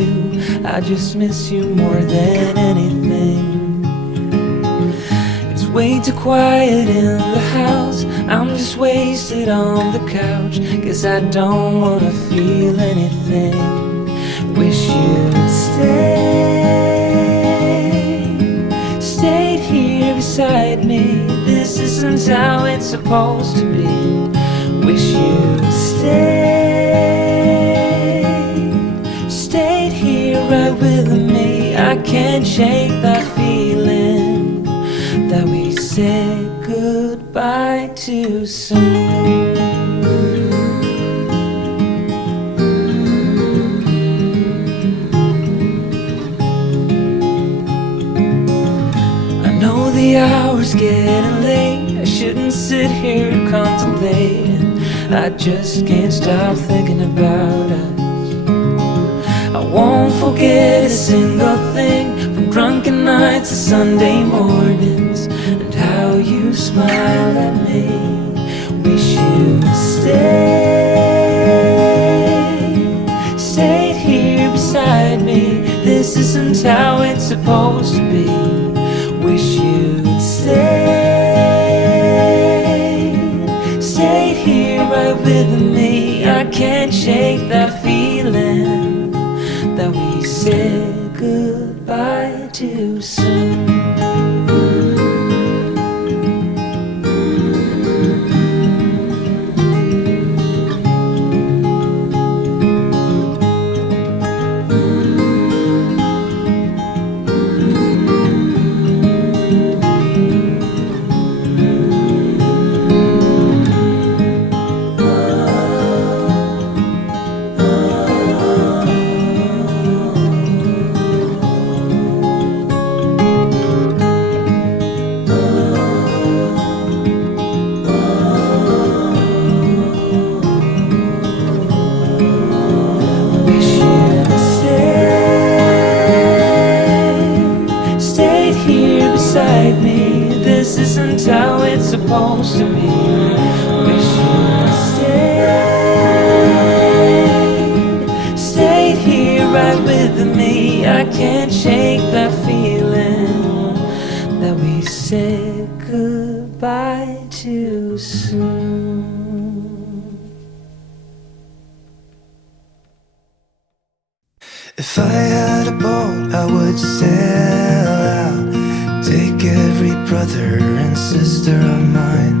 do. I just miss you more than anything. It's way too quiet in the house. I'm just wasted on the couch. Guess I don't wanna feel anything. Wish you'd stayed here beside me. This isn't how it's supposed to be. Wish you'd stayed here right with me. I can't shake that feeling that we said goodbye too soon. The hour's getting late. I shouldn't sit here contemplating. I just can't stop thinking about us. I won't forget a single thing, from drunken nights to Sunday mornings, and how you smile at me. Wish you'd stayed here beside me. This isn't how it's supposed to be. Wish you'd stayed here right with me. I can't shake that feeling that we said goodbye too soon. This isn't how it's supposed to be. Wish you'd stayed here right with me. I can't shake that feeling that we said goodbye too soon. If I had a boat, I would sail out, take every brother and sister of mine.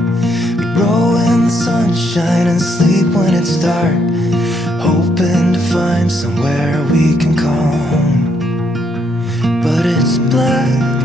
We'd row in the sunshine and sleep when it's dark, hoping to find somewhere we can call home. But it's black